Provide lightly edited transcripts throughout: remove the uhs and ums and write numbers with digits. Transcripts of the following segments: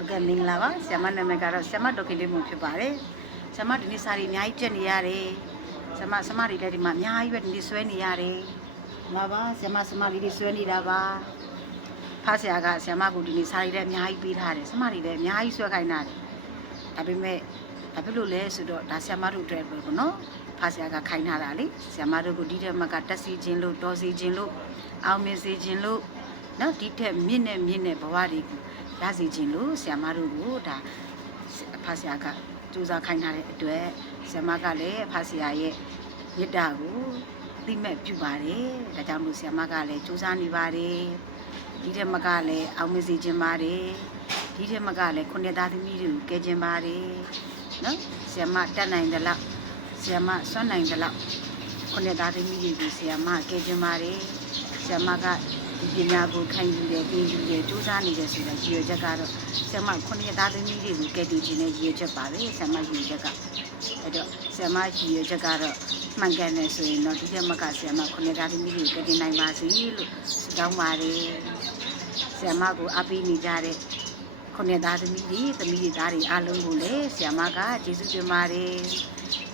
Ok, mình là bác, xem mà mình cả rồi, xem mà đồ kia một phiếu bà đấy, xem mà đi xài nhái chân đi à đấy, xem mà đi đây mà nhái vậy đi xuôi đi à đấy, là bác, xem mà đi xuôi đi là bác, phát hiện cả xem mà cũng đi xài đấy nhái bị thà đấy, xem mà đi đấy nhái xuôi cái nào đấy, tapi lu le sudah, dah xem mà được rồi bữa nó, phát hiện cả cái nào đấy, xem mà được cũng đi đấy mà cả taxi chính lu, taxi chính lu, áo mê chính lu, nó đi đấy miền bảoว่าđiဒါစီချင်းလို့ဆ iam မတို့ကိုဒါဖာဆရာကစူးစမ်းခိုင်းထားတဲ့အတွက်ဆ iam မကလည်းဖာဆရာရဲ့မေတ္တာကိုသိမဲ့ပြုပါတယ်ဒါကြောင့်မို့ဆ iam မကလည်းစူးစမ်းနေပါတယ်ဒီထက်မကလည်းအောင်မစီခြင်းပါတယ်ဒီထက်မကလည်းခုနှစ်သားသမီးတွေကိုကဲခြင်းပါတယ်နော်ဆ iam မတတ်နိုင်တယ်လို့ဆ iam မစွမ်းနိုင်တယ်လို့ခုနှစ်သားသမီးတွေကိုဆ iam မကဲခြင်းပါတယ်ဆ iam မကဒီပညာကိုခံယူတယ်သင်ယူတယ်စူးစမ်းနေတယ်ဆိုတော့ရည်ရွယ်ချက်ကတော့ဆ iam မခုနှစ်သားသမီးတွေကိုကဲတည်ခြင်းနဲ့ရည်ရွယ်ချက်ပါပဲဆ iam မရည်ရွယ်ချက်ကအဲ့တော့ဆ iam မရည်ရွယ်ချက်ကတော့မှန်ကန်တယ်ဆိုရင်တော့ဒီထက်မကဆ iam မခုနှစ်သားသမီးတွေကိုကဲတည်နိုင်ပါစေလို့ဆုတောင်းပါတယ်ဆ iam မကိုအားပေးနေကြတဲ့ခုနှစ်သားသမီးတွေသားတွေအားလုံးကိုလည်းဆ iam မကကျေးဇူးတင်ပါတယ်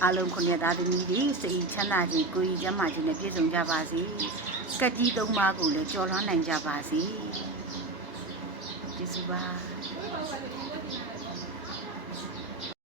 အားလုံးခုနှစ်သားသမီးတွေစိတ်ချမ်းသာခြင်းကိုယ်ကြီးကျန်းမာခြင်းနဲ့ပြည့်စုံကြပါစေကက်ကြီးသုံးပါးကိုလည်းကြော်လွှမ်းနိုင်ကြပါစေကျေးဇူးပါ